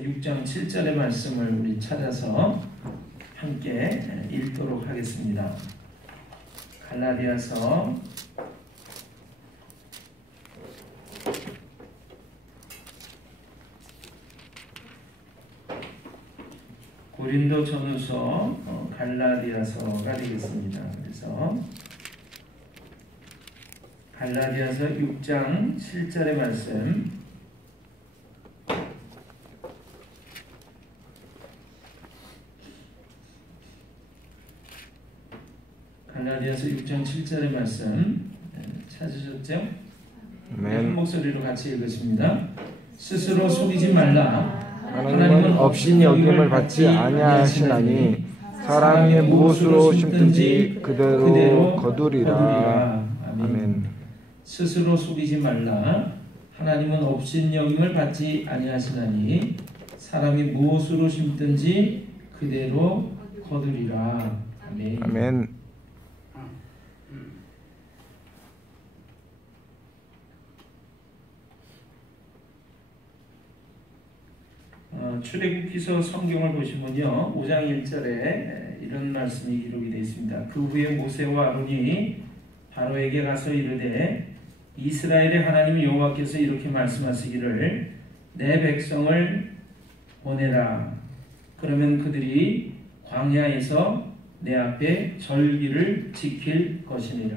6장 7절의 말씀을 우리 찾아서 함께 읽도록 하겠습니다. 갈라디아서 고린도전후서 갈라디아서가 되겠습니다. 그래서 갈라디아서 6장 7절의 말씀 갈라디아서 6장 7절의 말씀 찾으셨죠? 한 목소리로 같이 읽으십니다. 스스로 속이지 말라. 하나님은 없인 여김을 받지 아니하시나니 사람이 무엇으로 심든지 그대로 거두리라. 아멘. 스스로 속이지 말라. 하나님은 없인 여김을 받지 아니하시나니 사람이 무엇으로 심든지 그대로 거두리라. 아멘. 아멘. 출애굽기서 성경을 보시면요 5장 1절에 이런 말씀이 기록이 되어 있습니다. 그 후에 모세와 아론이 바로에게 가서 이르되 이스라엘의 하나님 여호와께서 이렇게 말씀하시기를 내 백성을 보내라. 그러면 그들이 광야에서 내 앞에 절기를 지킬 것이니라.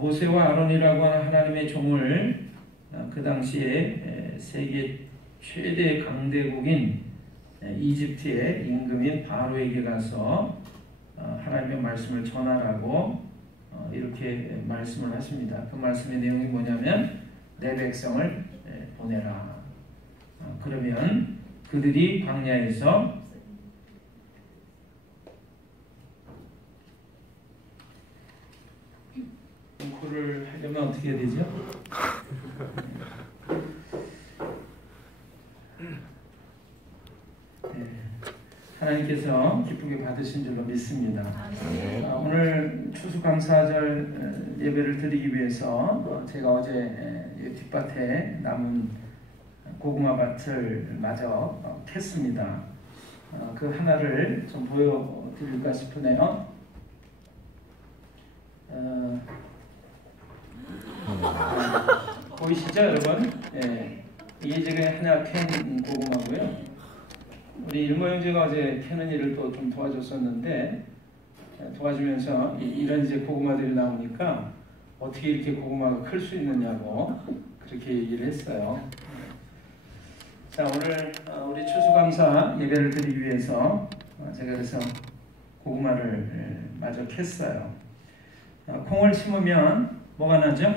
모세와 아론이라고 하는 하나님의 종을 그 당시에 세계 최대 강대국인 이집트의 임금인 바로에게 가서 하나님의 말씀을 전하라고 이렇게 말씀을 하십니다. 그 말씀의 내용이 뭐냐면 내 백성을 보내라. 그러면 그들이 광야에서 공부를 하려면 어떻게 해야 되죠? 하나님께서 기쁘게 받으신 줄로 믿습니다. 오늘 추수감사절 예배를 드리기 위해서 제가 어제 뒷밭에 남은 고구마밭을 마저 캤습니다. 그 하나를 좀 보여드릴까 싶으네요. 보이시죠 여러분? 이게 지금 하나 캔 고구마고요. 우리 일모 형제가 어제 캐는 일을 또 좀 도와줬었는데 도와주면서 이런 이제 고구마들이 나오니까 어떻게 이렇게 고구마가 클 수 있느냐고 그렇게 얘기를 했어요. 자 오늘 우리 추수감사 예배를 드리기 위해서 제가 그래서 고구마를 마저 캤어요. 콩을 심으면 뭐가 나죠?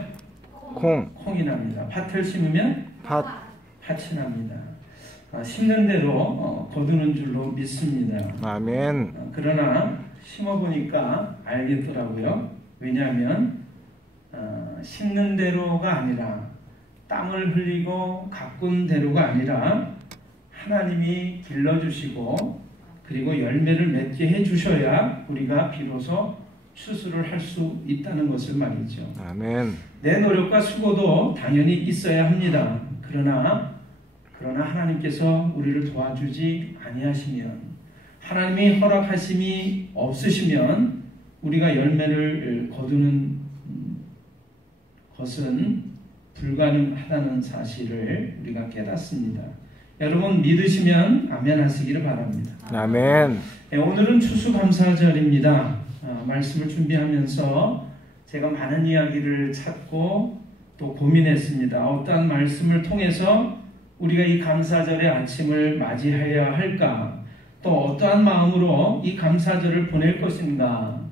콩이 납니다. 팥을 심으면 팥이 납니다. 심는 대로 거두는 줄로 믿습니다. 아멘. 그러나 심어보니까 알겠더라고요. 왜냐하면 심는 대로가 아니라 땅을 흘리고 가꾼 대로가 아니라 하나님이 길러주시고 그리고 열매를 맺게 해주셔야 우리가 비로소 추수를 할 수 있다는 것을 말이죠. 아멘. 내 노력과 수고도 당연히 있어야 합니다. 그러나 하나님께서 우리를 도와주지 아니하시면 하나님이 허락하심이 없으시면 우리가 열매를 거두는 것은 불가능하다는 사실을 우리가 깨닫습니다. 여러분 믿으시면 아멘 하시기를 바랍니다. 아멘. 오늘은 추수감사절입니다. 말씀을 준비하면서 제가 많은 이야기를 찾고 또 고민했습니다. 어떠한 말씀을 통해서 우리가 이 감사절의 아침을 맞이해야 할까? 또 어떠한 마음으로 이 감사절을 보낼 것인가?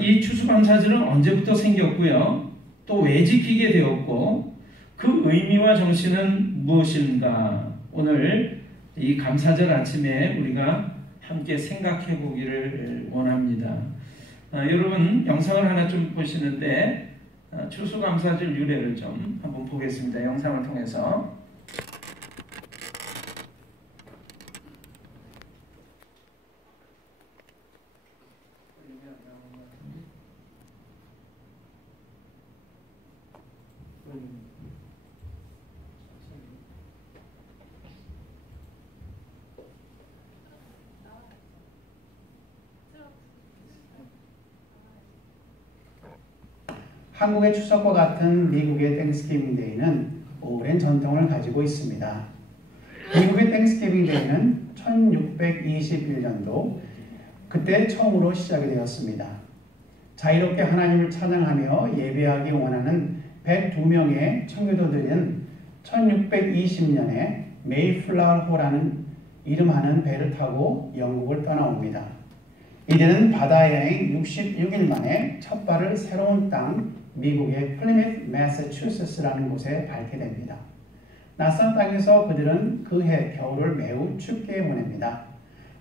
이 추수감사절은 언제부터 생겼고요? 또 왜 지키게 되었고 그 의미와 정신은 무엇인가? 오늘 이 감사절 아침에 우리가 함께 생각해 보기를 원합니다. 여러분 영상을 하나 좀 보시는데 추수감사절 유래를 좀 한번 보겠습니다. 영상을 통해서. 한국의 추석과 같은 미국의 땡스기빙 데이는 오랜 전통을 가지고 있습니다. 미국의 땡스기빙 데이는 1621년도 그때 처음으로 시작이 되었습니다. 자유롭게 하나님을 찬양하며 예배하기 원하는 102명의 청교도들은 1620년에 메이플라워호라는 이름하는 배를 타고 영국을 떠나옵니다. 이들은 바다 여행 66일 만에 첫 발을 새로운 땅 미국의 플리미스 매사추세츠라는 곳에 밟게 됩니다. 낯선 땅에서 그들은 그 해 겨울을 매우 춥게 보냅니다.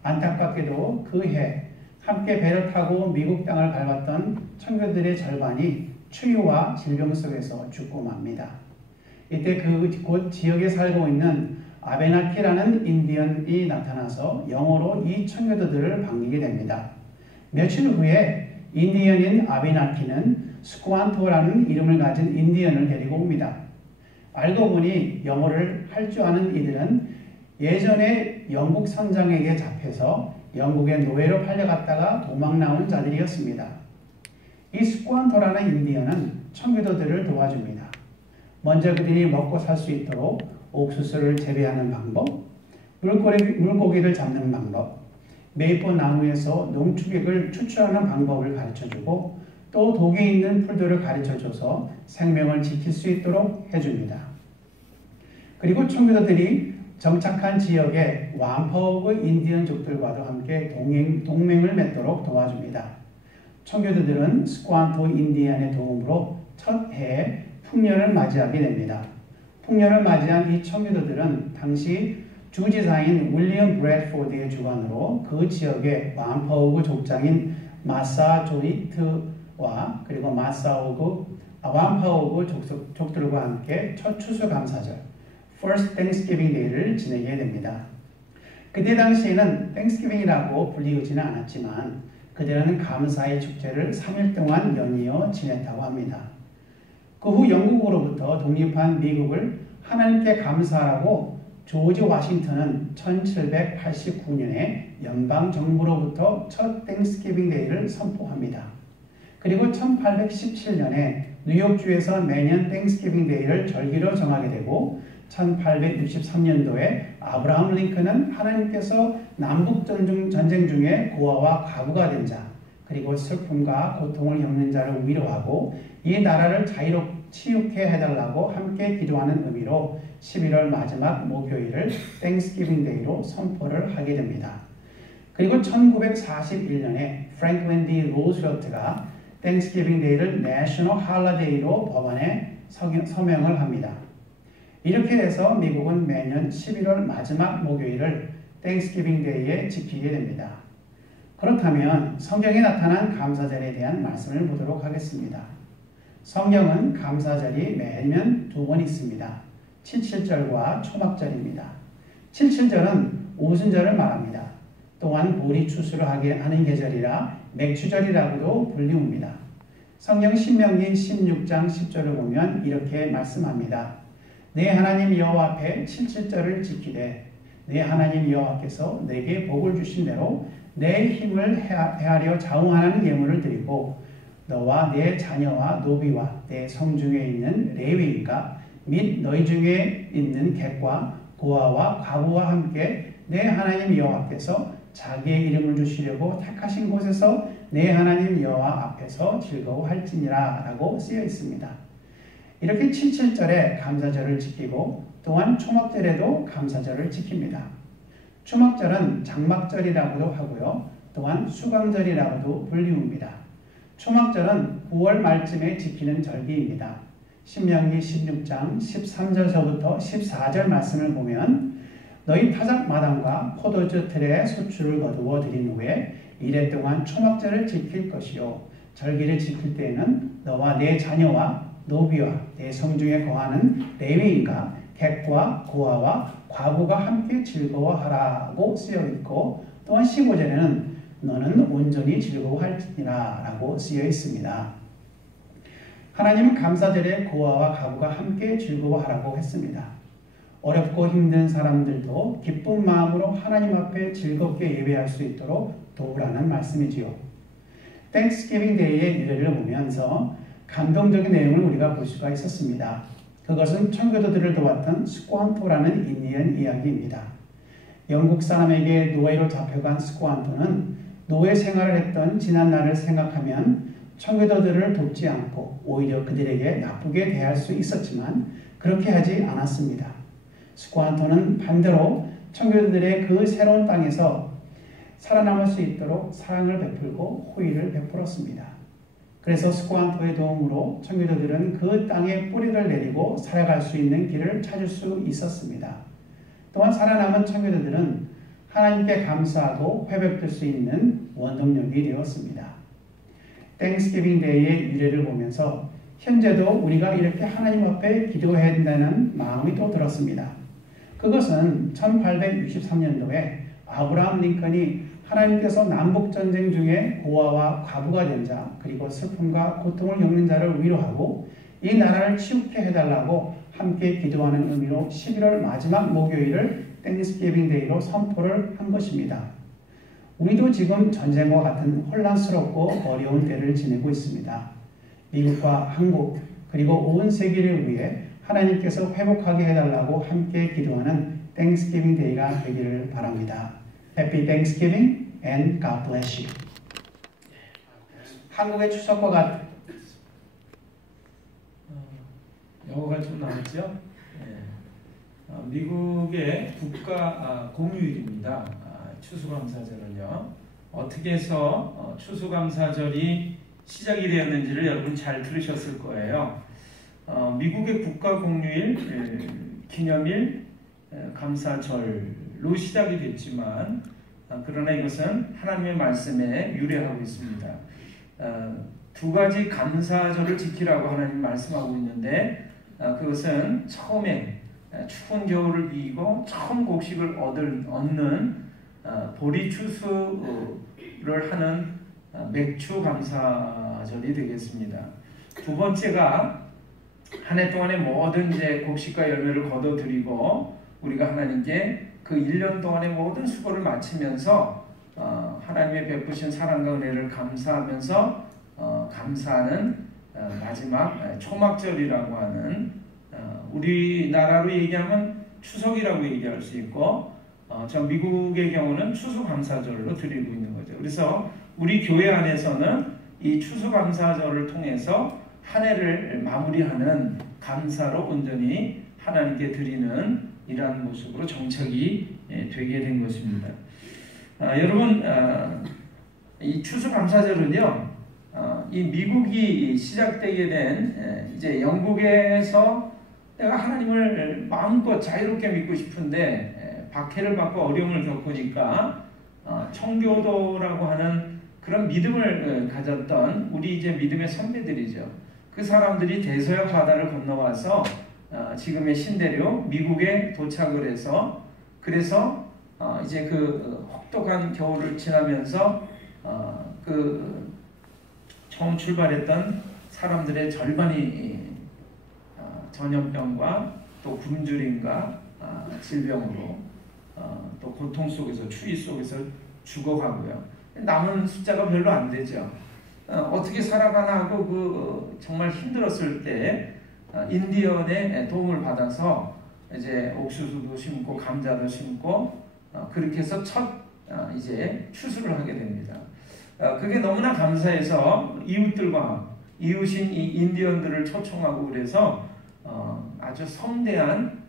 안타깝게도 그 해 함께 배를 타고 미국 땅을 밟았던 청교들의 절반이 추위와 질병 속에서 죽고 맙니다. 이때 그곳 지역에 살고 있는 아베나키라는 인디언이 나타나서 영어로 이 청교도들을 반기게 됩니다. 며칠 후에 인디언인 아베나키는 스쿠안토라는 이름을 가진 인디언을 데리고 옵니다. 알고 보니 영어를 할 줄 아는 이들은 예전에 영국 선장에게 잡혀서 영국의 노예로 팔려갔다가 도망 나온 자들이었습니다. 이 스쿠안토라는 인디언은 청교도들을 도와줍니다. 먼저 그들이 먹고 살 수 있도록 옥수수를 재배하는 방법, 물고기를 잡는 방법, 메이플 나무에서 농축액을 추출하는 방법을 가르쳐주고 또 독이 있는 풀들을 가르쳐줘서 생명을 지킬 수 있도록 해줍니다. 그리고 청교도들이 정착한 지역의 완파오브 인디언족들과도 함께 동맹을 맺도록 도와줍니다. 청교도들은 스쿠안토 인디언의 도움으로 첫 해에 풍년을 맞이하게 됩니다. 풍년을 맞이한 이 청교도들은 당시 주지사인 윌리엄 브래드포드의 주관으로 그 지역의 완파오브 족장인 마사조이트와 그리고 완파오브 족들과 함께 첫 추수감사절 First Thanksgiving Day를 지내게 됩니다. 그때 당시에는 땡스기빙이라고 불리우지는 않았지만 그들은 감사의 축제를 3일 동안 연이어 지냈다고 합니다. 그 후 영국으로부터 독립한 미국을 하나님께 감사하라고 조지 워싱턴은 1789년에 연방정부로부터 첫 땡스기빙 데이를 선포합니다. 그리고 1817년에 뉴욕주에서 매년 땡스기빙 데이를 절기로 정하게 되고 1863년도에 아브라함 링컨은 하나님께서 남북전쟁 중에 고아와 과부가 된 자, 그리고 슬픔과 고통을 겪는 자를 위로하고 이 나라를 치유케 해달라고 함께 기도하는 의미로 11월 마지막 목요일을 땡스기빙 데이로 선포를 하게 됩니다. 그리고 1941년에 프랭클린 D 로즈벨트가 땡스기빙 데이를 내셔널 할러데이로 법안에 서명을 합니다. 이렇게 해서 미국은 매년 11월 마지막 목요일을 땡스기빙 데이에 지키게 됩니다. 그렇다면 성경에 나타난 감사절에 대한 말씀을 보도록 하겠습니다. 성경은 감사절이 매년 2번 있습니다. 칠칠절과 초막절입니다. 칠칠절은 오순절을 말합니다. 또한 보리 추수를 하는 계절이라 맥추절이라고도 불리웁니다. 성경 신명기 16장 10절을 보면 이렇게 말씀합니다. 내 하나님 여호와 앞에 칠칠절을 지키되 내 하나님 여호와께서 내게 복을 주신 대로 내 힘을 헤아려 자웅하는 예물을 드리고 너와 내 자녀와 노비와 내 성중에 있는 레위인과 및 너희 중에 있는 객과 고아와 과부와 함께 내 하나님 여호와께서 자기의 이름을 주시려고 택하신 곳에서 내 하나님 여호와 앞에서 즐거워할지니라 라고 쓰여 있습니다. 이렇게 칠칠절에 감사절을 지키고 또한 초막절에도 감사절을 지킵니다. 초막절은 장막절이라고도 하고요. 또한 수감절이라고도 불리웁니다. 초막절은 9월 말쯤에 지키는 절기입니다. 신명기 16장 13절서부터 14절 말씀을 보면 너희 타작마당과 포도주 틀에 소출을 거두어 드린 후에 이래 동안 초막절을 지킬 것이요 절기를 지킬 때에는 너와 내 자녀와 노비와 내 성중에 거하는 레위인과 객과 고아와 과부가 함께 즐거워하라고 쓰여 있고 또한 15절에는 너는 온전히 즐거워할지니라 라고 쓰여 있습니다. 하나님은 감사절에 고아와 과부가 함께 즐거워하라고 했습니다. 어렵고 힘든 사람들도 기쁜 마음으로 하나님 앞에 즐겁게 예배할 수 있도록 도우라는 말씀이지요. 땡스기빙 데이의 일을 보면서 감동적인 내용을 우리가 볼 수가 있었습니다. 그것은 청교도들을 도왔던 스쿠안토라는 인디언 이야기입니다. 영국 사람에게 노예로 잡혀간 스쿠안토는 노예 생활을 했던 지난 날을 생각하면 청교도들을 돕지 않고 오히려 그들에게 나쁘게 대할 수 있었지만 그렇게 하지 않았습니다. 스쿠안토는 반대로 청교도들의 그 새로운 땅에서 살아남을 수 있도록 사랑을 베풀고 호의를 베풀었습니다. 그래서 스쿠안토의 도움으로 청교도들은 그 땅에 뿌리를 내리고 살아갈 수 있는 길을 찾을 수 있었습니다. 또한 살아남은 청교도들은 하나님께 감사하고 회복될 수 있는 원동력이 되었습니다. 땡스기빙 데이의 유래를 보면서 현재도 우리가 이렇게 하나님 앞에 기도해야 된다는 마음이 또 들었습니다. 그것은 1863년도에 아브라함 링컨이 하나님께서 남북전쟁 중에 고아와 과부가 된 자, 그리고 슬픔과 고통을 겪는 자를 위로하고 이 나라를 치유케 해달라고 함께 기도하는 의미로 11월 마지막 목요일을 땡스기빙 데이로 선포를 한 것입니다. 우리도 지금 전쟁과 같은 혼란스럽고 어려운 때를 지내고 있습니다. 미국과 한국 그리고 온 세계를 위해 하나님께서 회복하게 해달라고 함께 기도하는 땡스기빙 데이가 되기를 바랍니다. Happy Thanksgiving and God bless you. 한국의 추석과 같은 영어가 좀 나왔죠? 미국의 국가 공휴일입니다. 추수감사절은요. 어떻게 해서 추수감사절이 시작이 되었는지를 여러분 잘 들으셨을 거예요. 미국의 국가 공휴일, 기념일, 감사절로 시작이 됐지만 그러나 이것은 하나님의 말씀에 유래하고 있습니다. 두 가지 감사절을 지키라고 하나님 말씀하고 있는데 그것은 처음에 추운 겨울을 이기고 처음 곡식을 얻는 보리추수를 하는 맥추 감사절이 되겠습니다. 두 번째가 한 해 동안의 모든 이제 곡식과 열매를 거둬들이고 우리가 하나님께 그 1년 동안의 모든 수고를 마치면서 하나님의 베푸신 사랑과 은혜를 감사하면서 감사하는 마지막 초막절이라고 하는 우리나라로 얘기하면 추석이라고 얘기할 수 있고 저 미국의 경우는 추수감사절로 드리고 있는 거죠. 그래서 우리 교회 안에서는 이 추수감사절을 통해서 한 해를 마무리하는 감사로 온전히 하나님께 드리는 이러한 모습으로 정착이 되게 된 것입니다. 여러분 이 추수감사절은요 이 미국이 시작되게 된 이제 영국에서 내가 하나님을 마음껏 자유롭게 믿고 싶은데 박해를 받고 어려움을 겪으니까 청교도라고 하는 그런 믿음을 가졌던 우리 이제 믿음의 선배들이죠. 그 사람들이 대서양 바다를 건너와서 지금의 신대륙 미국에 도착을 해서 그래서 이제 그 혹독한 겨울을 지나면서 그 처음 출발했던 사람들의 절반이 전염병과 또 굶주림과 질병으로 또 고통 속에서 추위 속에서 죽어가고요. 남은 숫자가 별로 안 되죠. 어떻게 살아가나 하고 정말 힘들었을 때 인디언의 도움을 받아서 이제 옥수수도 심고 감자도 심고 그렇게 해서 첫 이제 추수를 하게 됩니다. 그게 너무나 감사해서 이웃들과 이웃인 이 인디언들을 초청하고 그래서 아주 성대한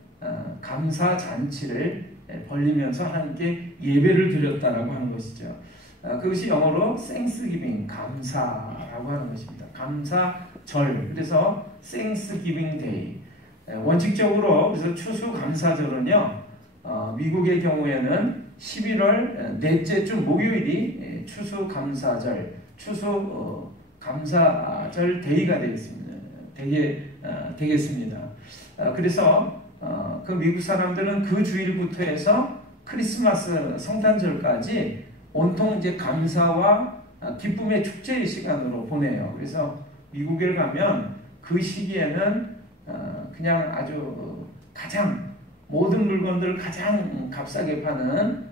감사 잔치를 벌리면서 하나님께 예배를 드렸다라고 하는 것이죠. 그것이 영어로 Thanksgiving, 감사라고 하는 것입니다. 감사절, 그래서 Thanksgiving Day. 원칙적으로 그래서 추수감사절은요, 미국의 경우에는 11월 넷째 주 목요일이 추수감사절, 추수감사절 데이가 되겠습니다. 그래서 그 미국 사람들은 그 주일부터 해서 크리스마스 성탄절까지 온통 이제 감사와 기쁨의 축제의 시간으로 보내요. 그래서 미국에 가면 그 시기에는 그냥 아주 가장 모든 물건들을 가장 값싸게 파는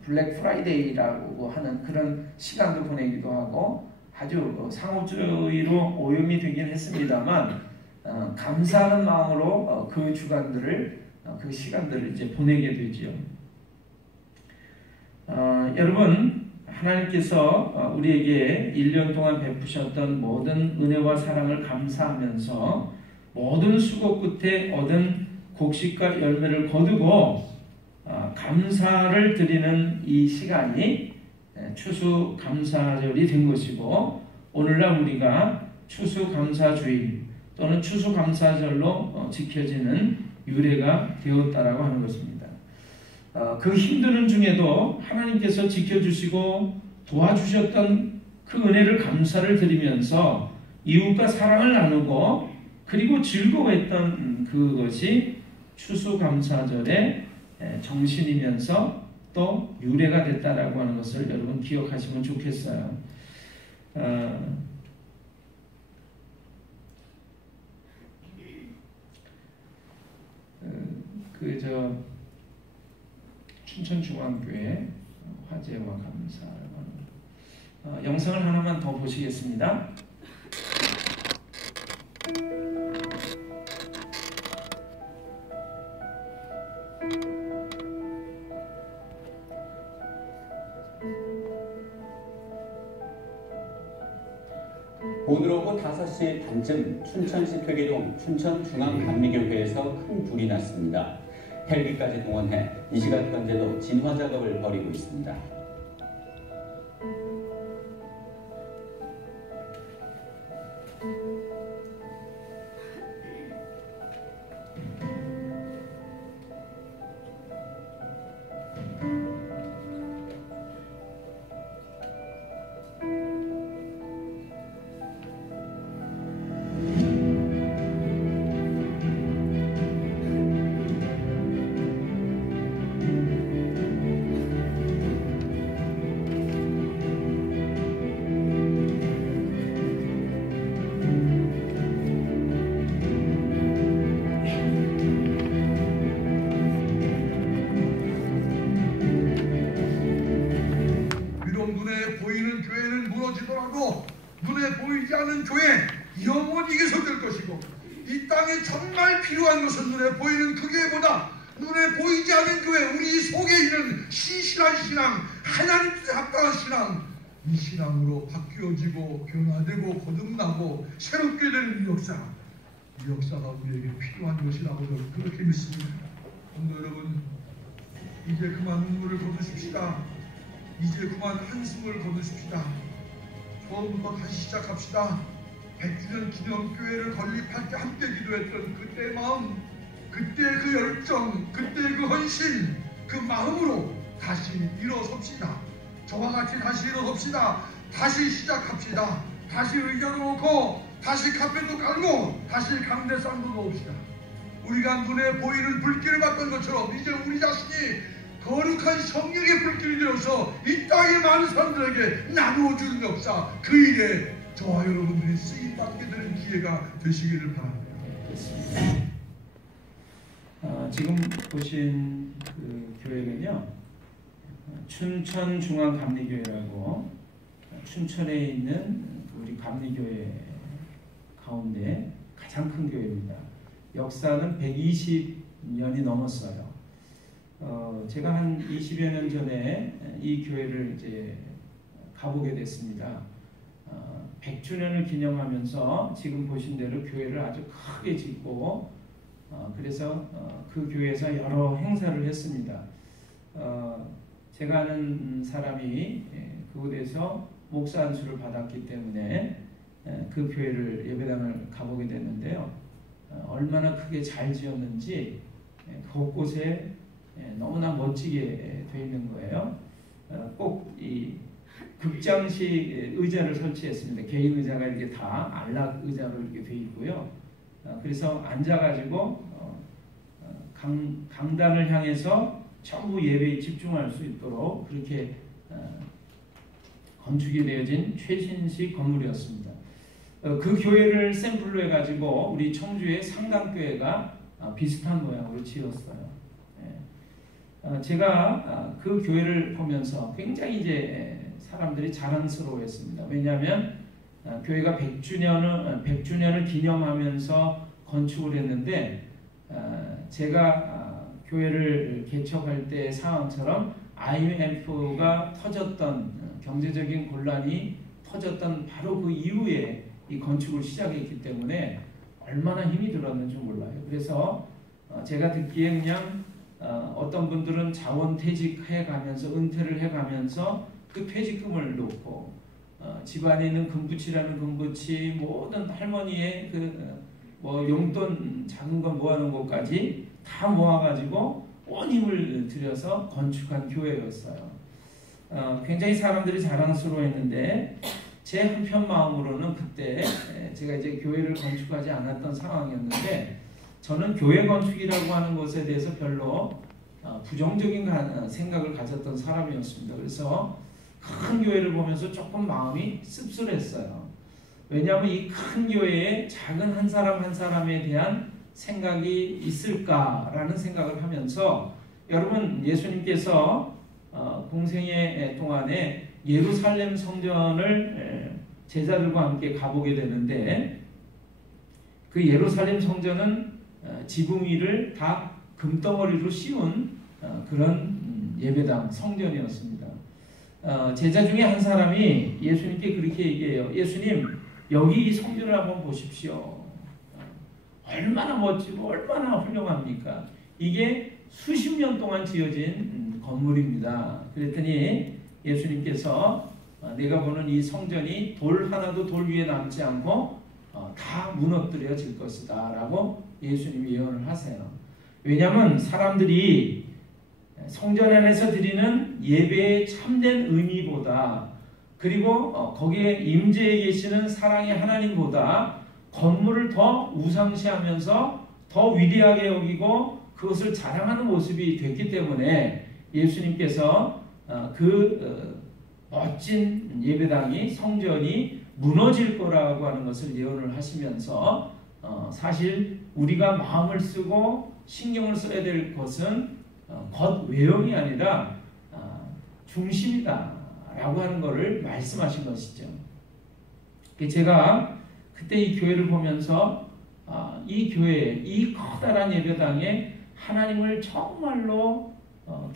블랙 프라이데이라고 하는 그런 시간도 보내기도 하고 아주 상업주의로 오염이 되긴 했습니다만 감사하는 마음으로 그 주간들을 그 시간들을 이제 보내게 되지요. 여러분, 하나님께서 우리에게 1년 동안 베푸셨던 모든 은혜와 사랑을 감사하면서 모든 수고 끝에 얻은 곡식과 열매를 거두고 감사를 드리는 이 시간이 추수감사절이 된 것이고, 오늘날 우리가 추수감사주일 또는 추수감사절로 지켜지는 유래가 되었다라고 하는 것입니다. 그 힘드는 중에도 하나님께서 지켜주시고 도와주셨던 그 은혜를 감사를 드리면서 이웃과 사랑을 나누고 그리고 즐거워했던 그것이 추수감사절의 정신이면서 또 유래가 됐다라고 하는 것을 여러분 기억하시면 좋겠어요. 춘천중앙교회 화제와 감사라고 하는 영상을 하나만 더 보시겠습니다. 오늘 오후 5시 반쯤 춘천시 퇴계동 춘천중앙감리교회에서 큰 불이 났습니다. 헬기까지 동원해 이 시각 현재도 진화 작업을 벌이고 있습니다. 눈에 보이지 않는 교회 영원히 계속될 것이고, 이 땅에 정말 필요한 것은 눈에 보이는 그 교회보다 눈에 보이지 않는 교회, 우리 속에 있는 신실한 신앙, 하나님께 합당한 신앙, 이 신앙으로 바뀌어지고 변화되고 거듭나고 새롭게 되는 이 역사가 우리에게 필요한 것이라고 저는 그렇게 믿습니다. 성도 여러분, 이제 그만 눈물을 거두십시다. 이제 그만 한숨을 거두십시다. 처음부터 다시 시작합시다. 100주년 기념교회를 건립할 때 함께 기도했던 그때의 마음, 그때의 그 열정, 그때의 그 헌신, 그 마음으로 다시 일어섭시다. 저와 같이 다시 일어섭시다. 다시 시작합시다. 다시 의자도 놓고, 다시 카페도 깔고, 다시 강대상도 놓읍시다. 우리가 눈에 보이는 불길을 봤던 것처럼 이제 우리 자신이 거룩한 성령의 불길이 되어서 이 땅의 많은 사람들에게 나누어주는 역사, 그 일에 저와 여러분들이 쓰임받게 되는 기회가 되시기를 바랍니다. 지금 보신 그 교회는요, 춘천중앙감리교회라고 춘천에 있는 우리 감리교회 가운데 가장 큰 교회입니다. 역사는 120년이 넘었어요. 제가 한 20여 년 전에 이 교회를 이제 가보게 됐습니다. 100주년을 기념하면서 지금 보신 대로 교회를 아주 크게 짓고, 그래서 그 교회에서 여러 행사를 했습니다. 제가 아는 사람이 그곳에서 목사 안수를 받았기 때문에 그 교회를 예배당을 가보게 됐는데요. 얼마나 크게 잘 지었는지 곳곳에 너무나 멋지게 되어 있는 거예요. 꼭 이 극장식 의자를 설치했습니다. 개인 의자가 이렇게 다 안락 의자로 이렇게 되어 있고요. 그래서 앉아가지고 강단을 향해서 전부 예배에 집중할 수 있도록 그렇게 건축이 되어진 최신식 건물이었습니다. 그 교회를 샘플로 해가지고 우리 청주의 상당교회가 비슷한 모양으로 지었어요. 제가 그 교회를 보면서 굉장히 이제 사람들이 자랑스러워했습니다. 왜냐하면 교회가 100주년을 기념하면서 건축을 했는데 제가 교회를 개척할 때 상황처럼 IMF가 터졌던 경제적인 곤란이 터졌던 바로 그 이후에 이 건축을 시작했기 때문에 얼마나 힘이 들었는지 몰라요. 그래서 제가 듣기에 그냥 어떤 분들은 자원퇴직해 가면서 은퇴를 해가면서 그 퇴직금을 놓고 집안에 있는 금부치라는 금부치 모든 할머니의 뭐 용돈 작은 거 모아놓은 것까지 다 모아가지고 온 힘을 들여서 건축한 교회였어요. 굉장히 사람들이 자랑스러워했는데 제 한편 마음으로는 그때 제가 이제 교회를 건축하지 않았던 상황이었는데 저는 교회 건축이라고 하는 것에 대해서 별로 부정적인 생각을 가졌던 사람이었습니다. 그래서 큰 교회를 보면서 조금 마음이 씁쓸했어요. 왜냐하면 이 큰 교회에 작은 한 사람 한 사람에 대한 생각이 있을까라는 생각을 하면서 여러분 예수님께서 공생애 동안에 예루살렘 성전을 제자들과 함께 가보게 되는데 그 예루살렘 성전은 지붕 위를 다 금덩어리로 씌운 그런 예배당 성전이었습니다. 제자 중에 한 사람이 예수님께 그렇게 얘기해요. 예수님, 여기 이 성전을 한번 보십시오. 얼마나 멋지고 얼마나 훌륭합니까? 이게 수십 년 동안 지어진 건물입니다. 그랬더니 예수님께서 내가 보는 이 성전이 돌 하나도 돌 위에 남지 않고 다 무너뜨려질 것이다 라고 예수님이 예언을 하세요. 왜냐하면 사람들이 성전 안에서 드리는 예배의 참된 의미보다 그리고 거기에 임재해 계시는 사랑의 하나님보다 건물을 더 우상시하면서 더 위대하게 여기고 그것을 자랑하는 모습이 됐기 때문에 예수님께서 멋진 예배당이 성전이 무너질 거라고 하는 것을 예언을 하시면서 사실 우리가 마음을 쓰고 신경을 써야 될 것은 겉외형이 아니라 중심이다 라고 하는 것을 말씀하신 것이죠. 제가 그때 이 교회를 보면서 이 교회, 이 커다란 예배당에 하나님을 정말로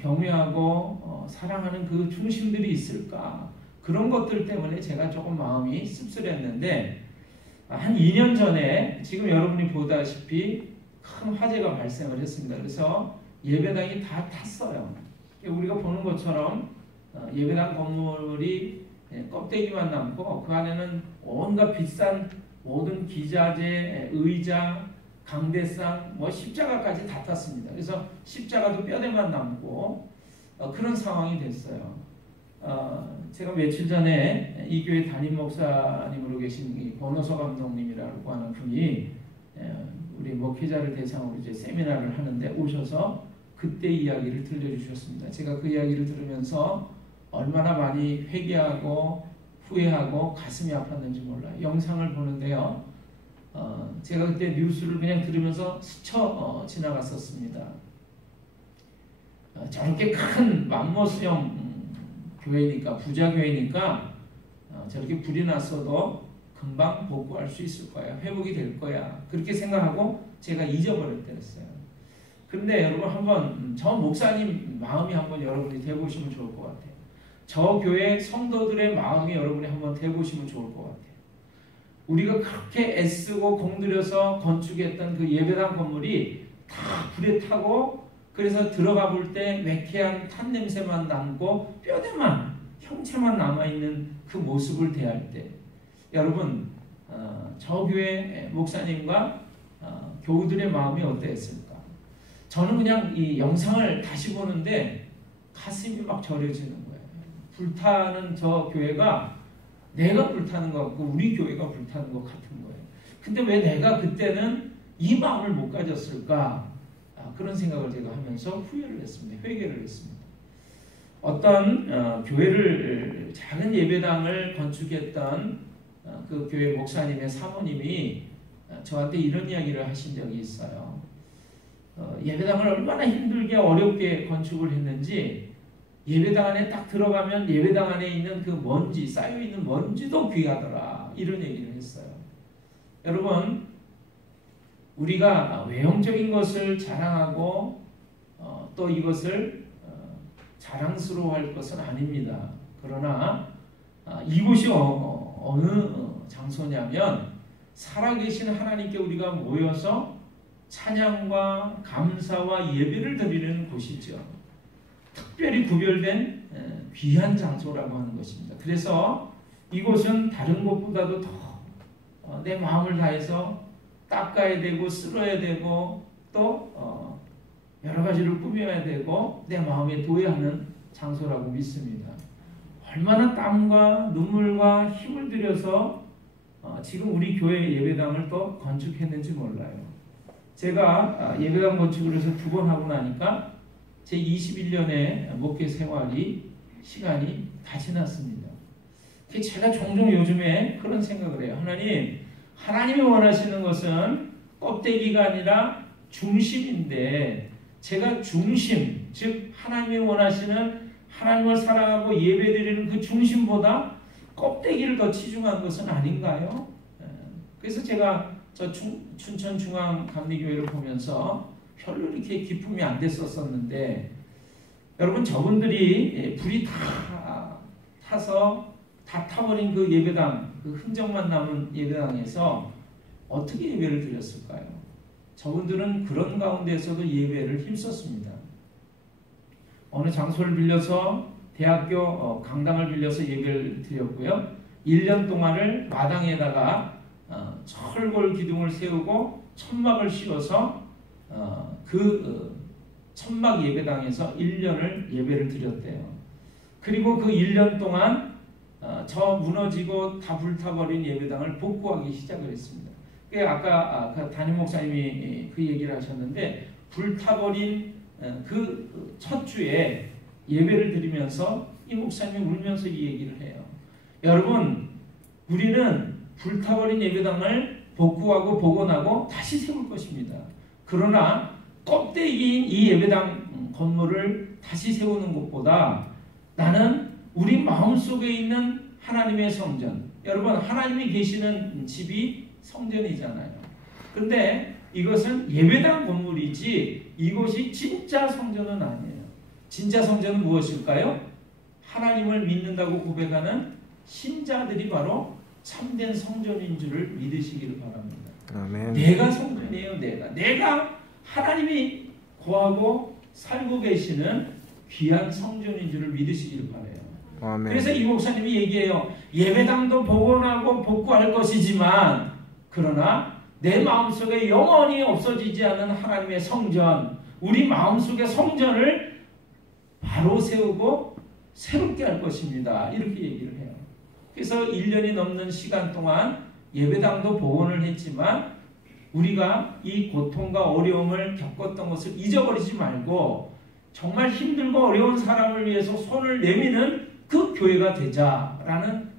경외하고 사랑하는 그 중심들이 있을까? 그런 것들 때문에 제가 조금 마음이 씁쓸했는데 한 2년 전에 지금 여러분이 보다시피 큰 화재가 발생을 했습니다. 그래서 예배당이 다 탔어요. 우리가 보는 것처럼 예배당 건물이 껍데기만 남고 그 안에는 온갖 비싼 모든 기자재, 의자, 강대상, 십자가까지 다 탔습니다. 그래서 십자가도 뼈대만 남고 그런 상황이 됐어요. 제가 며칠 전에 이 교회 담임 목사님으로 계신 이 권호서 감독님이라고 하는 분이 우리 목회자를 대상으로 이제 세미나를 하는데 오셔서 그때 이야기를 들려주셨습니다. 제가 그 이야기를 들으면서 얼마나 많이 회개하고 후회하고 가슴이 아팠는지 몰라요. 영상을 보는데요. 제가 그때 뉴스를 그냥 들으면서 스쳐 지나갔었습니다. 저렇게 큰 맘모스형 교회니까 부자 교회니까 저렇게 불이 났어도 금방 복구할 수 있을 거야. 회복이 될 거야. 그렇게 생각하고 제가 잊어버릴 때였어요. 그런데 여러분 한번 저 목사님 마음이 한번 여러분이 돼보시면 좋을 것 같아요. 저 교회 성도들의 마음이 여러분이 한번 돼보시면 좋을 것 같아요. 우리가 그렇게 애쓰고 공들여서 건축했던 그 예배당 건물이 다 불에 타고 그래서 들어가 볼 때 매캐한 탄 냄새만 남고 뼈대만 형체만 남아있는 그 모습을 대할 때 여러분 저 교회 목사님과 교우들의 마음이 어땠을까? 저는 그냥 이 영상을 다시 보는데 가슴이 막 저려지는 거예요. 불타는 저 교회가 내가 불타는 것 같고 우리 교회가 불타는 것 같은 거예요. 근데 왜 내가 그때는 이 마음을 못 가졌을까? 그런 생각을 제가 하면서 후회를 했습니다. 회개를 했습니다. 어떤 교회를 작은 예배당을 건축했던 그 교회 목사님의 사모님이 저한테 이런 이야기를 하신 적이 있어요. 예배당을 얼마나 힘들게 어렵게 건축을 했는지 예배당 안에 딱 들어가면 예배당 안에 있는 그 먼지, 쌓여있는 먼지도 귀하더라. 이런 얘기를 했어요. 여러분, 우리가 외형적인 것을 자랑하고 또 이것을 자랑스러워할 것은 아닙니다. 그러나 이곳이 어느 장소냐면 살아계신 하나님께 우리가 모여서 찬양과 감사와 예배를 드리는 곳이죠. 특별히 구별된 귀한 장소라고 하는 것입니다. 그래서 이곳은 다른 곳보다도 더 내 마음을 다해서 닦아야 되고 쓸어야 되고 또 여러 가지를 꾸며야 되고 내 마음에 둬야 하는 장소라고 믿습니다. 얼마나 땀과 눈물과 힘을 들여서 지금 우리 교회 예배당을 또 건축했는지 몰라요. 제가 예배당 건축을 해서 2번 하고 나니까 제 21년의 목회 시간이 다 지났습니다. 제가 종종 요즘에 그런 생각을 해요. 하나님이 원하시는 것은 껍데기가 아니라 중심인데 제가 중심, 즉 하나님이 원하시는 하나님을 사랑하고 예배드리는 그 중심보다 껍데기를 더 치중한 것은 아닌가요? 그래서 제가 저 춘천중앙감리교회를 보면서 별로 이렇게 기쁨이 안 됐었는데 여러분 저분들이 불이 다 타서 다 타버린 그 예배당, 그 흔적만 남은 예배당에서 어떻게 예배를 드렸을까요? 저분들은 그런 가운데서도 예배를 힘썼습니다. 어느 장소를 빌려서 대학교 강당을 빌려서 예배를 드렸고요. 1년 동안을 마당에다가 철골 기둥을 세우고 천막을 씌워서 천막 예배당에서 1년을 예배를 드렸대요. 그리고 그 1년 동안 저 무너지고 다 불타버린 예배당을 복구하기 시작을 했습니다. 아까 담임 목사님이 그 얘기를 하셨는데 불타버린 그 첫 주에 예배를 드리면서 이 목사님이 울면서 이 얘기를 해요. 여러분, 우리는 불타버린 예배당을 복구하고 복원하고 다시 세울 것입니다. 그러나 껍데기인 이 예배당 건물을 다시 세우는 것보다 나는 우리 마음속에 있는 하나님의 성전, 여러분 하나님이 계시는 집이 성전이잖아요. 근데 이것은 예배당 건물이지 이것이 진짜 성전은 아니에요. 진짜 성전은 무엇일까요? 하나님을 믿는다고 고백하는 신자들이 바로 참된 성전인 줄을 믿으시기를 바랍니다. 아멘. 내가 성전이에요. 내가 하나님이 거하고 살고 계시는 귀한 성전인 줄을 믿으시기를 바라요. 아멘. 그래서 이 목사님이 얘기해요. 예배당도 복원하고 복구할 것이지만 그러나 내 마음속에 영원히 없어지지 않는 하나님의 성전, 우리 마음속의 성전을 바로 세우고 새롭게 할 것입니다. 이렇게 얘기를 해요. 그래서 1년이 넘는 시간 동안 예배당도 복원을 했지만 우리가 이 고통과 어려움을 겪었던 것을 잊어버리지 말고 정말 힘들고 어려운 사람을 위해서 손을 내미는 그 교회가 되자라는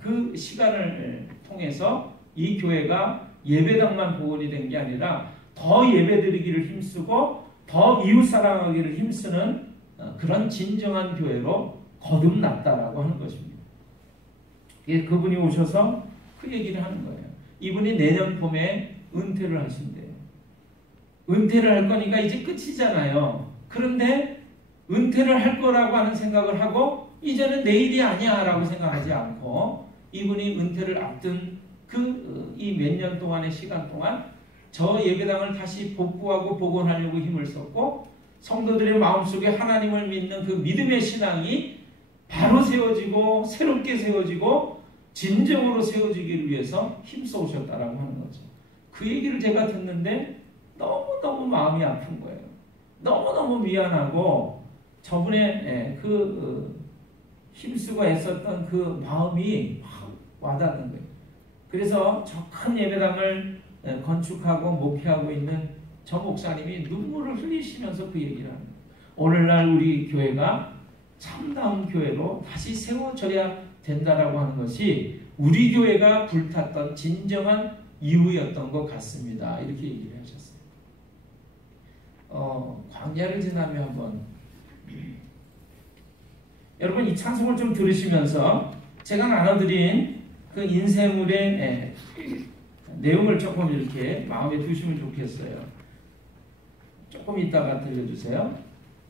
그 시간을 통해서 이 교회가 예배당만 복원이 된 게 아니라 더 예배드리기를 힘쓰고 더 이웃사랑하기를 힘쓰는 그런 진정한 교회로 거듭났다라고 하는 것입니다. 그분이 오셔서 그 얘기를 하는 거예요. 이분이 내년 봄에 은퇴를 하신대요. 은퇴를 할 거니까 이제 끝이잖아요. 그런데 은퇴를 할 거라고 하는 생각을 하고 이제는 내일이 아니야 라고 생각하지 않고 이분이 은퇴를 앞둔 이 몇 년 동안의 시간 동안 저 예배당을 다시 복구하고 복원하려고 힘을 썼고 성도들의 마음속에 하나님을 믿는 그 믿음의 신앙이 바로 세워지고 새롭게 세워지고 진정으로 세워지기를 위해서 힘써 오셨다라고 하는 거죠. 그 얘기를 제가 듣는데 너무너무 마음이 아픈 거예요. 너무너무 미안하고 저분의 힘쓰고 애썼던 그 마음이 확 와닿는 거예요. 그래서 저 큰 예배당을 건축하고 목회하고 있는 저 목사님이 눈물을 흘리시면서 그 얘기를 합니다. 오늘날 우리 교회가 참다운 교회로 다시 세워져야 된다라고 하는 것이 우리 교회가 불탔던 진정한 이유였던 것 같습니다. 이렇게 얘기를 하셨어요. 광야를 지나며 한번 여러분 이 찬송을 좀 들으시면서 제가 나눠드린 그 인쇄물의 내용을 조금 이렇게 마음에 두시면 좋겠어요. 조금 이따가 들려주세요.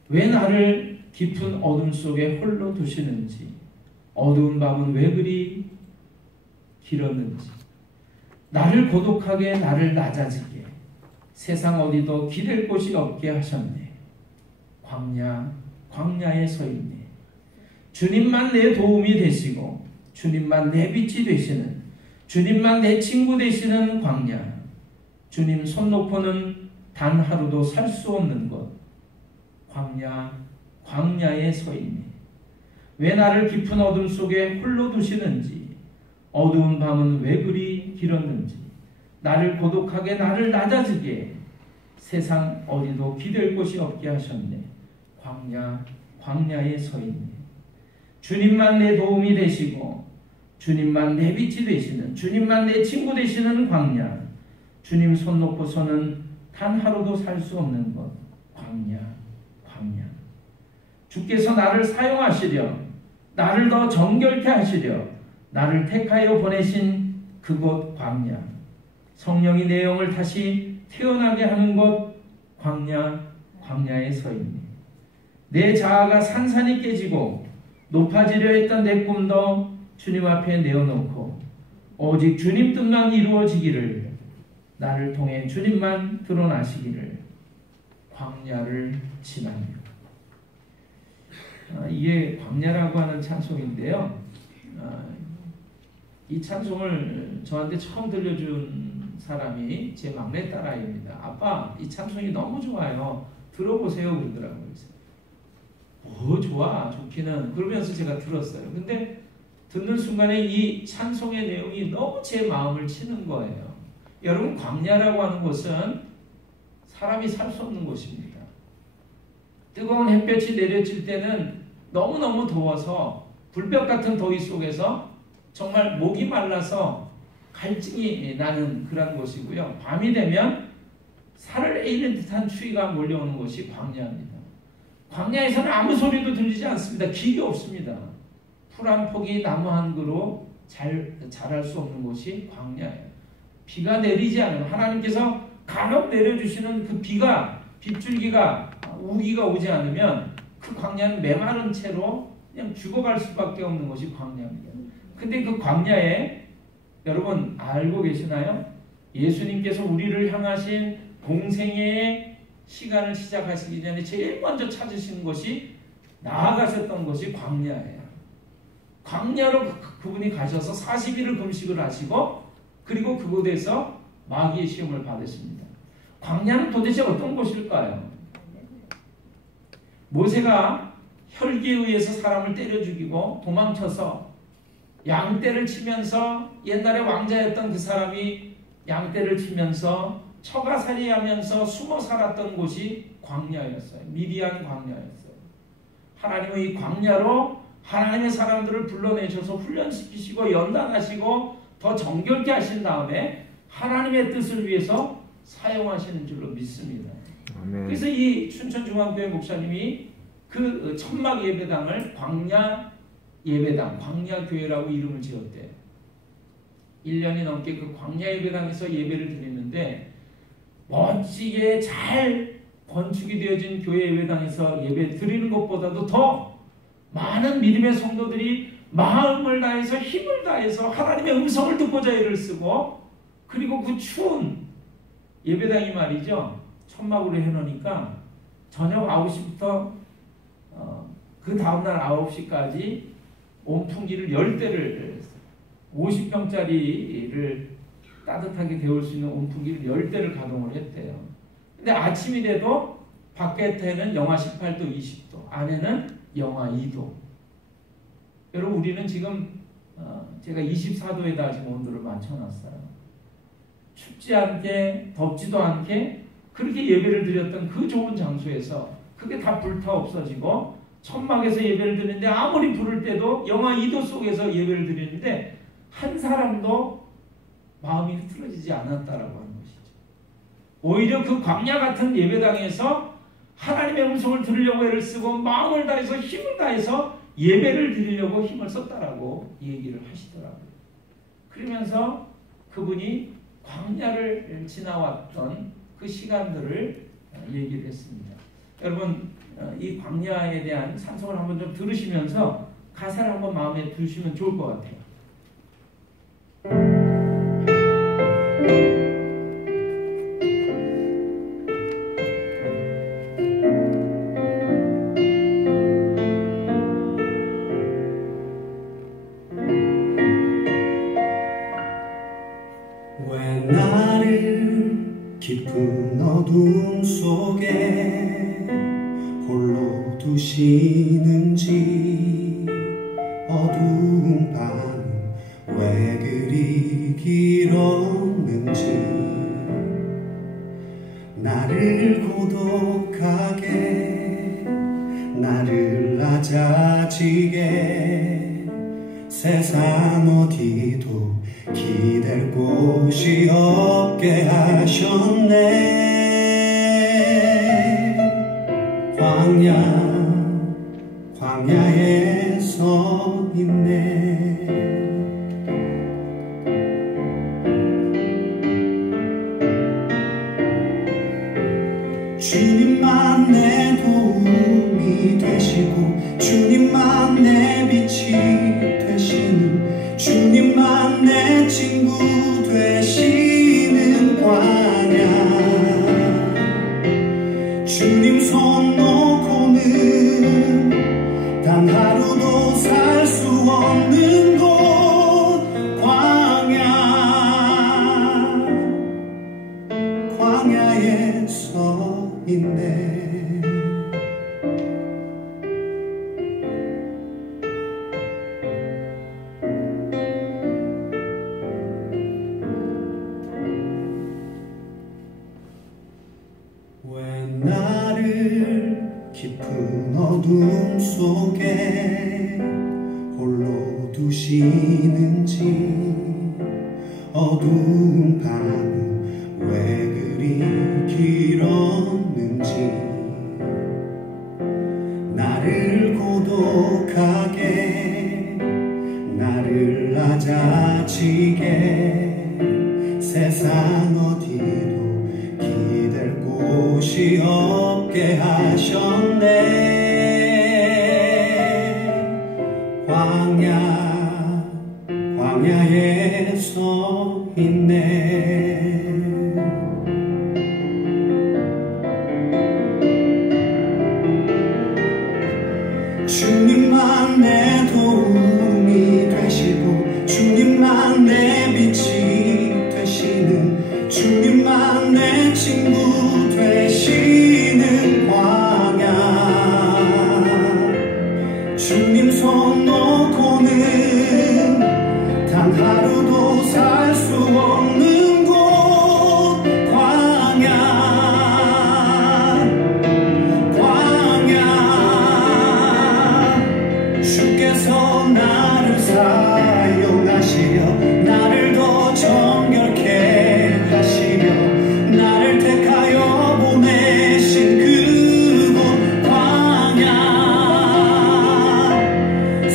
왜 나를 깊은 어둠 속에 홀로 두시는지, 어두운 밤은 왜 그리 길었는지, 나를 고독하게 나를 낮아지게 세상 어디도 기댈 곳이 없게 하셨네. 광야에 서 있네. 주님만 내 도움이 되시고 주님만 내 빛이 되시는, 주님만 내 친구 되시는 광야, 주님 손 놓고는 단 하루도 살 수 없는 곳, 광야에 서 있네. 왜 나를 깊은 어둠 속에 홀로 두시는지, 어두운 밤은 왜 그리 길었는지, 나를 고독하게 나를 낮아지게 세상 어디도 기댈 곳이 없게 하셨네. 광야에 서 있네. 주님만 내 도움이 되시고 주님만 내 빛이 되시는, 주님만 내 친구 되시는 광야, 주님 손 놓고서는 단 하루도 살 수 없는 것, 광야. 주께서 나를 사용하시려, 나를 더 정결케 하시려 나를 택하여 보내신 그곳 광야, 성령이 내 영을 다시 태어나게 하는 곳 광야에 서 있네. 내 자아가 산산이 깨지고 높아지려 했던 내 꿈도 주님 앞에 내어놓고 오직 주님 뜻만 이루어지기를, 나를 통해 주님만 드러나시기를 광야를 지나며. 이게 광야라고 하는 찬송인데요. 이 찬송을 저한테 처음 들려준 사람이 제 막내딸아이입니다. 아빠, 이 찬송이 너무 좋아요. 들어보세요. 그러더라고요. 좋아. 좋기는. 그러면서 제가 들었어요. 근데 듣는 순간에 이 찬송의 내용이 너무 제 마음을 치는 거예요. 여러분, 광야라고 하는 곳은 사람이 살 수 없는 곳입니다. 뜨거운 햇볕이 내려질 때는 너무너무 더워서 불볕 같은 더위 속에서 정말 목이 말라서 갈증이 나는 그런 곳이고요. 밤이 되면 살을 에이는 듯한 추위가 몰려오는 곳이 광야입니다. 광야에서는 아무 소리도 들리지 않습니다. 길이 없습니다. 풀 한 폭이 나무 한 그루 자랄 수 없는 곳이 광야예요. 비가 내리지 않으면, 하나님께서 간혹 내려주시는 그 빗줄기가 우기가 오지 않으면 그 광야는 메마른 채로 그냥 죽어갈 수밖에 없는 것이 광야입니다. 근데 그 광야에 여러분 알고 계시나요? 예수님께서 우리를 향하신 공생애의 시간을 시작하시기 전에 제일 먼저 찾으신 것이, 나아가셨던 것이 광야예요. 광야로 그분이 가셔서 40일을 금식을 하시고 그리고 그곳에서 마귀의 시험을 받으십니다. 광야는 도대체 어떤 곳일까요? 모세가 혈기에 의해서 사람을 때려 죽이고 도망쳐서 양떼를 치면서, 옛날에 왕자였던 그 사람이 양떼를 치면서 처가살이하면서 숨어 살았던 곳이 광야였어요. 미디안 광야였어요. 하나님은 이 광야로 하나님의 사람들을 불러내셔서 훈련시키시고 연단하시고 더 정결케 하신 다음에 하나님의 뜻을 위해서 사용하시는 줄로 믿습니다. 아멘. 그래서 이 춘천중앙교회 목사님이 그 천막 예배당을 광야 예배당, 광야교회라고 이름을 지었대요. 1년이 넘게 그 광야 예배당에서 예배를 드리는데, 멋지게 잘 건축이 되어진 교회 예배당에서 예배 드리는 것보다도 더 많은 믿음의 성도들이 마음을 다해서 힘을 다해서 하나님의 음성을 듣고자 애를 쓰고, 그리고 그 추운 예배당이 말이죠, 천막으로 해놓으니까 저녁 9시부터 그 다음날 9시까지 온풍기를 10대를 50평짜리를 따뜻하게 데울 수 있는 온풍기를 10대를 가동을 했대요. 근데 아침이 돼도 바깥에는 영하 18도, 20도, 안에는 영하 2도. 여러분, 우리는 지금 제가 24도에다 지금 온도를 맞춰놨어요. 춥지 않게, 덥지도 않게 그렇게 예배를 드렸던 그 좋은 장소에서 그게 다 불타 없어지고 천막에서 예배를 드리는데, 아무리 부를 때도 영하 2도 속에서 예배를 드리는데 한 사람도 마음이 흐트러지지 않았다라고 하는 것이죠. 오히려 그 광야 같은 예배당에서 하나님의 음성을 들으려고 애를 쓰고 마음을 다해서 힘을 다해서 예배를 드리려고 힘을 썼다라고 얘기를 하시더라고요. 그러면서 그분이 광야를 지나왔던 그 시간들을 얘기를 했습니다. 여러분 이 광야에 대한 찬송을 한번 좀 들으시면서 가사를 한번 마음에 두시면 좋을 것 같아요. 왜 나를 깊은 어둠 속에 홀로 두시는지, 어두운 밤 왜 그리 길었는지, 나를 고독하게, 나를 낮아지게, 세상 어디도 기댈 곳이 없게 하셨네. 광야에 서 있네. 주님만 내 도움이 되시고, 주님만 내 빛이 되시는, 주님만 내 친구 되시는 광야. 주님 손 놓고는 단 하루도 살 수 없는 곳, 광야에 서 있네. 왜 나를 깊은 어둠 속에 홀로 두시는지, 어두운 밤은 왜 그리 길었는지, 나를 고독하게, 나를 낮아지게, 세상 어디도 기댈 곳이 없게 하셨네. 광야에 서 있네. 주님만 내 도움이 되시고, 주님만 내 빛이 되시는, 주님만 내 친구 되시는 광야. 주님 손 놓고는 단 하루도 살 수 없는 곳, 광야. 주께서 나를 사용하시려, 나를 더 정결케 하시려, 나를 택하여 보내신 그곳, 광야.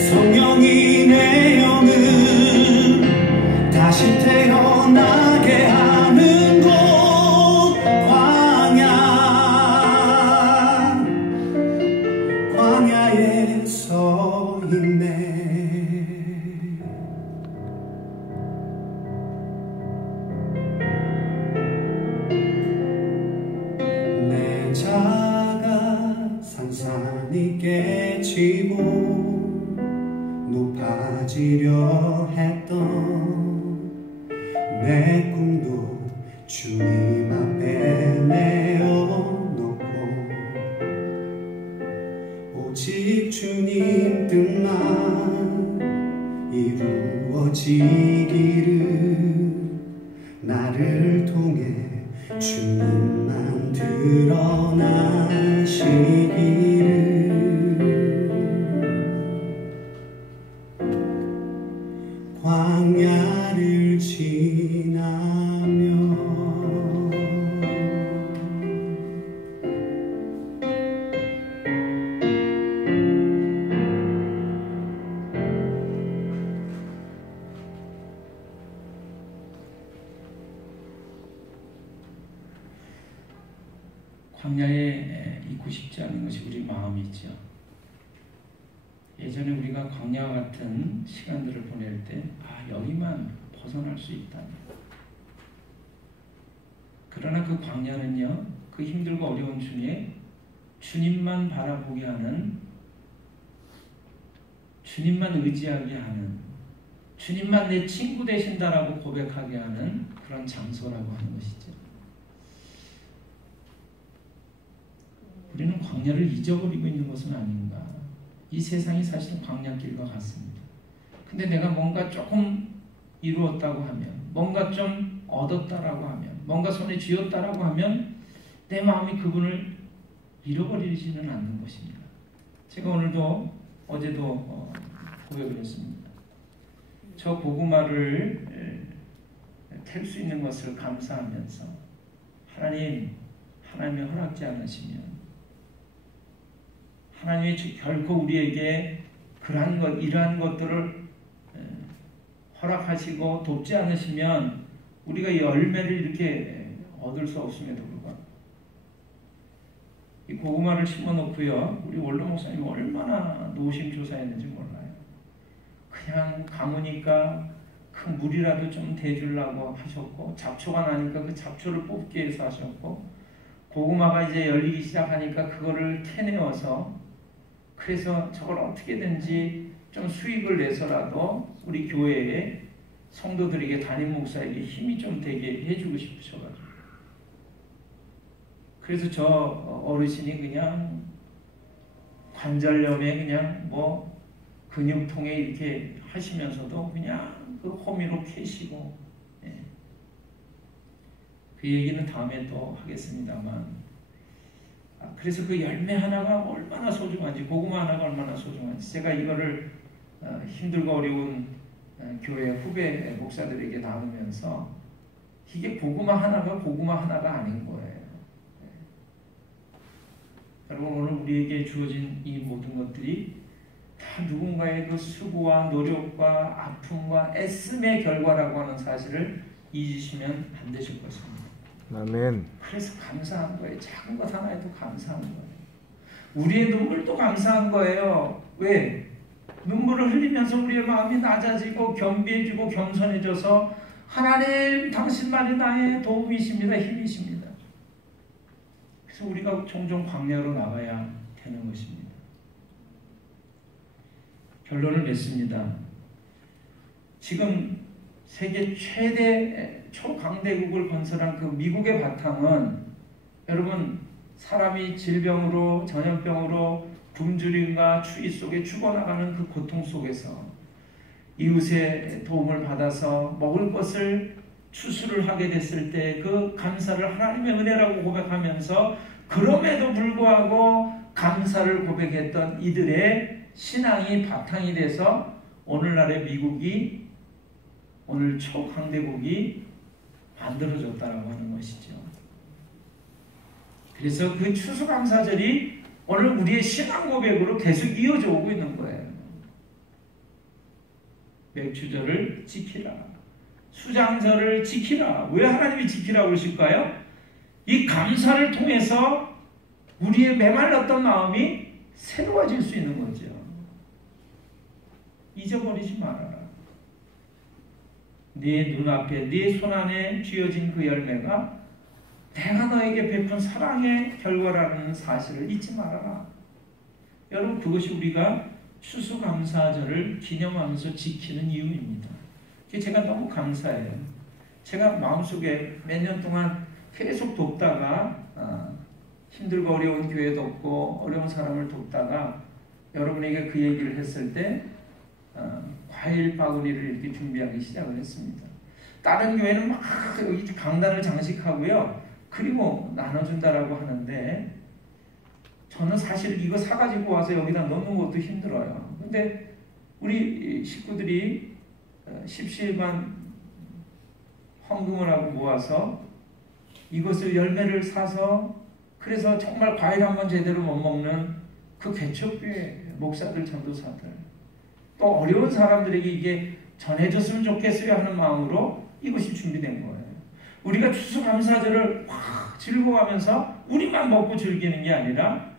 성령이 내 영을 다시 태어나게 하는 곳, 광야에 서 있네. 내 자가 산산이 깨지고 높아지려 했던 내 꿈도 주님 앞에 내어놓고, 오직 주님 뜻만 이루어지기를, 나를 통해 주님만 드러나시기를. 광야를 지나며 마음이죠. 예전에 우리가 광야와 같은 시간들을 보낼 때 여기만 벗어날 수 있다면, 그러나 그 광야는요, 그 힘들고 어려운 중에 주님만 바라보게 하는, 주님만 의지하게 하는, 주님만 내 친구 되신다라고 고백하게 하는 그런 장소라고 하는 것이죠. 우리는 광야를 잊어버리고 있는 것은 아닌가. 이 세상이 사실은 광야길과 같습니다. 근데 내가 뭔가 조금 이루었다고 하면, 뭔가 좀 얻었다라고 하면, 뭔가 손에 쥐었다라고 하면 내 마음이 그분을 잃어버리지는 않는 것입니다. 제가 오늘도 어제도 고백을 했습니다. 저 고구마를 캘 수 있는 것을 감사하면서 하나님이 허락지 않으시면, 하나님이 결코 우리에게 이러한 것들을 허락하시고 돕지 않으시면 우리가 열매를 이렇게 얻을 수 없음에도 불구하고 이 고구마를 심어놓고요, 우리 원로 목사님이 얼마나 노심초사했는지 몰라요. 그냥 가무니까 그 물이라도 좀 대주려고 하셨고, 잡초가 나니까 그 잡초를 뽑기 위해서 하셨고, 고구마가 이제 열리기 시작하니까 그거를 캐내어서, 그래서 저걸 어떻게든지 좀 수익을 내서라도 우리 교회에 성도들에게, 담임 목사에게 힘이 좀 되게 해주고 싶으셔가지고, 그래서 저 어르신이 그냥 관절염에 그냥 뭐 근육통에 이렇게 하시면서도 그냥 그 호미로 캐시고, 그 얘기는 다음에 또 하겠습니다만, 그래서 그 열매 하나가 얼마나 소중한지, 고구마 하나가 얼마나 소중한지, 제가 이거를 힘들고 어려운 교회 후배 목사들에게 나누면서 이게 고구마 하나가 아닌 거예요. 여러분, 오늘 우리에게 주어진 이 모든 것들이 다 누군가의 그 수고와 노력과 아픔과 애씀의 결과라고 하는 사실을 잊으시면 안 되실 것입니다. 아멘. 그래서 감사한 거예요. 작은 것 하나에도 감사한 거예요. 우리의 눈물도 감사한 거예요. 왜? 눈물을 흘리면서 우리의 마음이 낮아지고 겸비해지고 겸손해져서 하나님, 당신만이 나의 도움이십니다, 힘이십니다. 그래서 우리가 종종 광야로 나가야 되는 것입니다. 결론을 맺습니다. 지금 세계 최대 초강대국을 건설한 그 미국의 바탕은, 여러분, 사람이 질병으로, 전염병으로 굶주림과 추위 속에 죽어나가는 그 고통 속에서 이웃의 도움을 받아서 먹을 것을 추수를 하게 됐을 때 그 감사를 하나님의 은혜라고 고백하면서, 그럼에도 불구하고 감사를 고백했던 이들의 신앙이 바탕이 돼서 오늘날의 미국이, 오늘 초강대국이 만들어졌다라고 하는 것이죠. 그래서 그 추수감사절이 오늘 우리의 신앙 고백으로 계속 이어져 오고 있는 거예요. 맥주절을 지키라, 수장절을 지키라. 왜 하나님이 지키라고 그러실까요? 이 감사를 통해서 우리의 메말랐던 마음이 새로워질 수 있는 거죠. 잊어버리지 말아라. 네 눈앞에, 네 손안에 쥐어진 그 열매가 내가 너에게 베푼 사랑의 결과라는 사실을 잊지 말아라. 여러분, 그것이 우리가 추수감사절을 기념하면서 지키는 이유입니다. 제가 너무 감사해요. 제가 마음속에 몇 년 동안 계속 돕다가 힘들고 어려운 교회 돕고 어려운 사람을 돕다가 여러분에게 그 얘기를 했을 때 과일 바구니를 이렇게 준비하기 시작을 했습니다. 다른 교회는 막 여기 강단을 장식하고요, 그리고 나눠준다라고 하는데, 저는 사실 이거 사가지고 와서 여기다 넣는 것도 힘들어요. 근데 우리 식구들이 십시일반 헌금을 하고 모아서 이것을 열매를 사서, 그래서 정말 과일 한번 제대로 못 먹는 그 개척교회 목사들, 전도사들, 또 어려운 사람들에게 이게 전해졌으면 좋겠어요 하는 마음으로 이것이 준비된 거예요. 우리가 추수감사절을 확 즐거워하면서 우리만 먹고 즐기는 게 아니라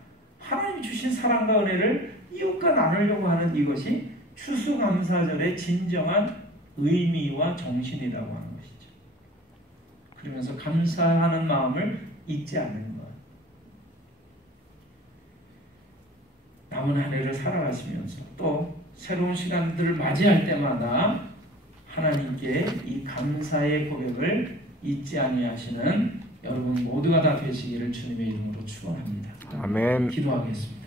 하나님이 주신 사랑과 은혜를 이웃과 나누려고 하는 이것이 추수감사절의 진정한 의미와 정신이라고 하는 것이죠. 그러면서 감사하는 마음을 잊지 않는 것. 남은 한 해를 살아가시면서 또 새로운 시간들을 맞이할 때마다 하나님께 이 감사의 고백을 잊지 아니하시는 여러분 모두가 다 되시기를 주님의 이름으로 축원합니다. 아멘. 기도하겠습니다.